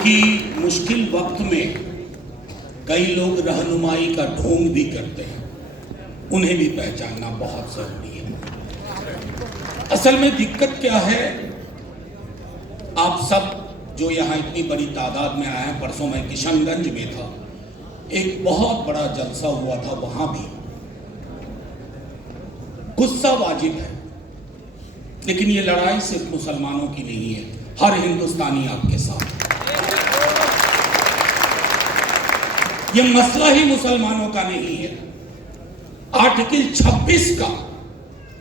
क्योंकि मुश्किल वक्त में कई लोग रहनुमाई का ढोंग भी करते हैं, उन्हें भी पहचानना बहुत जरूरी है। असल में दिक्कत क्या है, आप सब जो यहाँ इतनी बड़ी तादाद में आए हैं, परसों मैं किशनगंज में था, एक बहुत बड़ा जलसा हुआ था, वहां भी गुस्सा वाजिब है, लेकिन ये लड़ाई सिर्फ मुसलमानों की नहीं है, हर हिंदुस्तानी आपके साथ। ये मसला ही मुसलमानों का नहीं है। आर्टिकल 26 का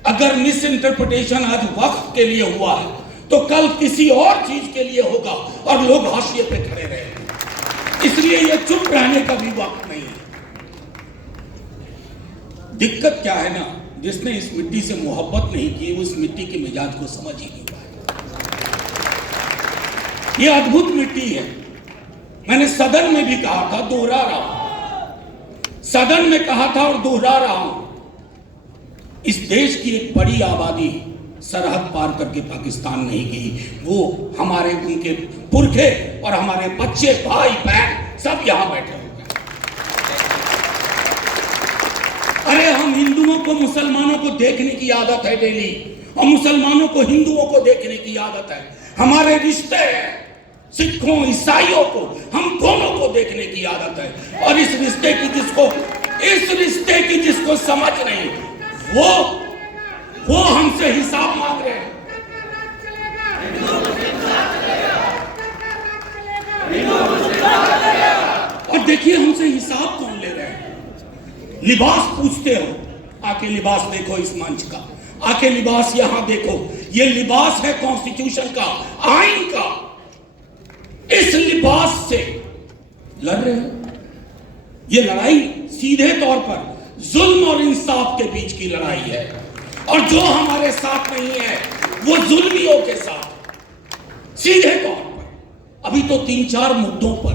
अगर मिस इंटरप्रिटेशन आज वक्त के लिए हुआ है तो कल किसी और चीज के लिए होगा और लोग हाशिए पे खड़े रहेंगे। इसलिए ये चुप रहने का भी वक्त नहीं है। दिक्कत क्या है ना, जिसने इस मिट्टी से मोहब्बत नहीं की वो इस मिट्टी के मिजाज को समझ ही नहीं पाया। ये अद्भुत मिट्टी है। मैंने सदन में भी कहा था, दोहरा रहा हूं, सदन में कहा था और दोहरा रहा हूं, इस देश की एक बड़ी आबादी सरहद पार करके पाकिस्तान नहीं गई। वो हमारे उनके पुरखे और हमारे बच्चे, भाई बहन सब यहां बैठे हुए हैं। अरे हम हिंदुओं को मुसलमानों को देखने की आदत है डेली, और मुसलमानों को हिंदुओं को देखने की आदत है। हमारे रिश्ते हैं सिखों ईसाइयों को, हम दोनों को देखने की आदत है। और इस रिश्ते की जिसको समझ नहीं, वो हमसे हिसाब मांग रहे हैं। और देखिए हमसे हिसाब कौन ले रहे हैं। लिबास पूछते हो, आके लिबास देखो इस मंच का, आके लिबास यहां देखो। ये लिबास है कॉन्स्टिट्यूशन का, आइन का। इस लिबास से लड़ रहे हैं। ये लड़ाई सीधे तौर पर जुल्म और इंसाफ के बीच की लड़ाई है, और जो हमारे साथ नहीं है वो जुल्मियों के साथ सीधे तौर पर। अभी तो 3-4 मुद्दों पर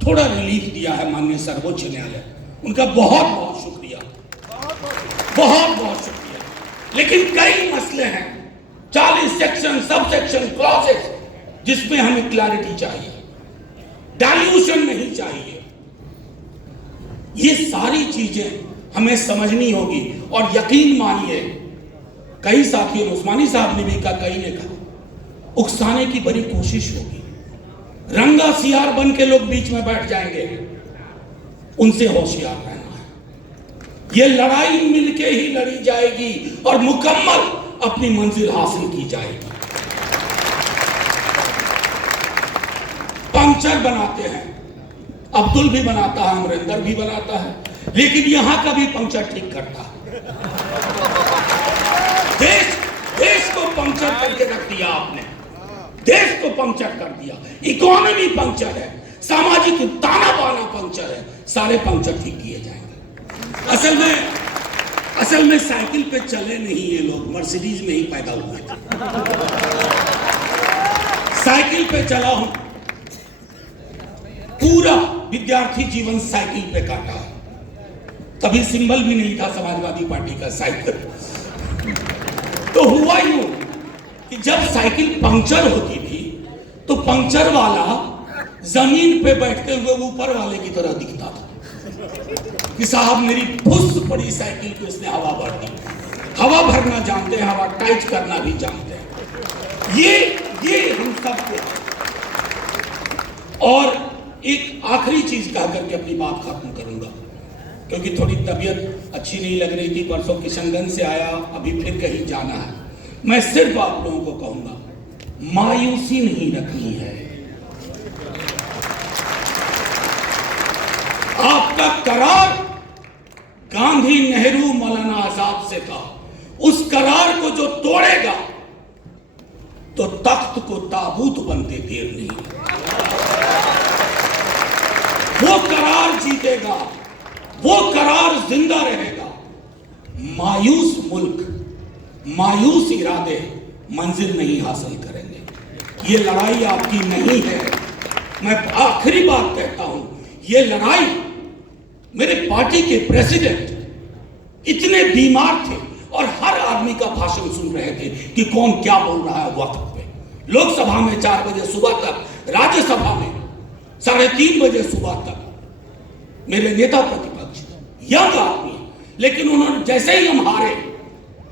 थोड़ा रिलीफ दिया है माननीय सर्वोच्च न्यायालय, उनका बहुत बहुत शुक्रिया, बहुत बहुत शुक्रिया। लेकिन कई मसले हैं, 40 सेक्शन, सब सेक्शन, क्लॉजेस, जिसमें हमें क्लैरिटी चाहिए, डाइल्यूशन नहीं चाहिए। ये सारी चीजें हमें समझनी होगी। और यकीन मानिए, कई साथियों ने, उस्मानी साहब ने भी कहा, कई ने कहा, उकसाने की बड़ी कोशिश होगी। रंगा सियार बन के लोग बीच में बैठ जाएंगे, उनसे होशियार रहना है। ये लड़ाई मिलके ही लड़ी जाएगी और मुकम्मल अपनी मंजिल हासिल की जाएगी। पंक्चर बनाते हैं, अब्दुल भी बनाता है, अमरिंदर भी बनाता है, लेकिन यहां का भी पंक्चर ठीक करता है। देश को पंक्चर करके रख दिया आपने, देश को पंक्चर कर दिया। इकोनॉमी पंक्चर है, सामाजिक ताना बाना पंक्चर है, सारे पंक्चर ठीक किए जाएंगे। असल में साइकिल पे चले नहीं ये लोग, मर्सिडीज में ही पैदा हुए थे। साइकिल पे चला हूं, पूरा विद्यार्थी जीवन साइकिल पे काटा है। कभी सिंबल भी नहीं था समाजवादी पार्टी का साइकिल। तो हुआ यूं कि जब साइकिल पंक्चर होती थी तो पंक्चर वाला जमीन पे बैठते हुए ऊपर वाले की तरह दिखता था कि साहब मेरी फुस पड़ी साइकिल को इसने हवा भर दी। हवा भरना जानते हैं, हवा टाइट करना भी जानते हैं। ये हम सबको। और एक आखिरी चीज कह करके अपनी बात खत्म करूंगा, क्योंकि थोड़ी तबीयत अच्छी नहीं लग रही थी, परसों किशनगंज से आया, अभी फिर कहीं जाना है। मैं सिर्फ आप लोगों को कहूंगा, मायूसी नहीं रखनी है। आपका करार गांधी, नेहरू, मौलाना आजाद से था। उस करार को जो तोड़ेगा तो तख्त को ताबूत बनते देर नहीं। वो करार जीतेगा, वो करार जिंदा रहेगा। मायूस मुल्क, मायूस इरादे मंजिल नहीं हासिल करेंगे। ये लड़ाई आपकी नहीं है। मैं आखिरी बात कहता हूं, ये लड़ाई मेरे पार्टी के प्रेसिडेंट इतने बीमार थे और हर आदमी का भाषण सुन रहे थे कि कौन क्या बोल रहा है वक्त पे। लोकसभा में 4 बजे सुबह तक, राज्यसभा में 3:30 बजे सुबह तक मेरे नेता प्रतिपक्ष यंग आदमी, लेकिन उन्होंने जैसे ही हम हारे,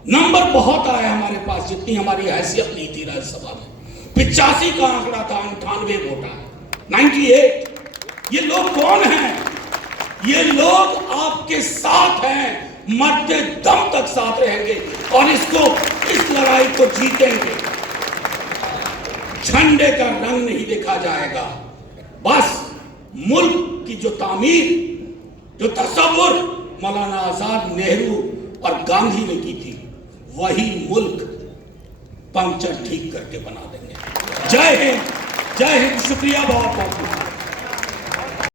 नंबर बहुत आया हमारे पास, जितनी हमारी हैसियत नहीं थी राज्यसभा में, 85 का आंकड़ा था, 98 वोट आए, 98। ये लोग कौन हैं? ये लोग आपके साथ हैं, मरते दम तक साथ रहेंगे और इस लड़ाई को जीतेंगे। झंडे का रंग नहीं देखा जाएगा, बस मुल्क की जो तामीर, जो तसव्वुर मौलाना आजाद, नेहरू और गांधी ने की थी, वही मुल्क पंक्चर ठीक करके बना देंगे। जय हिंद, जय हिंद। शुक्रिया बहुत बहुत।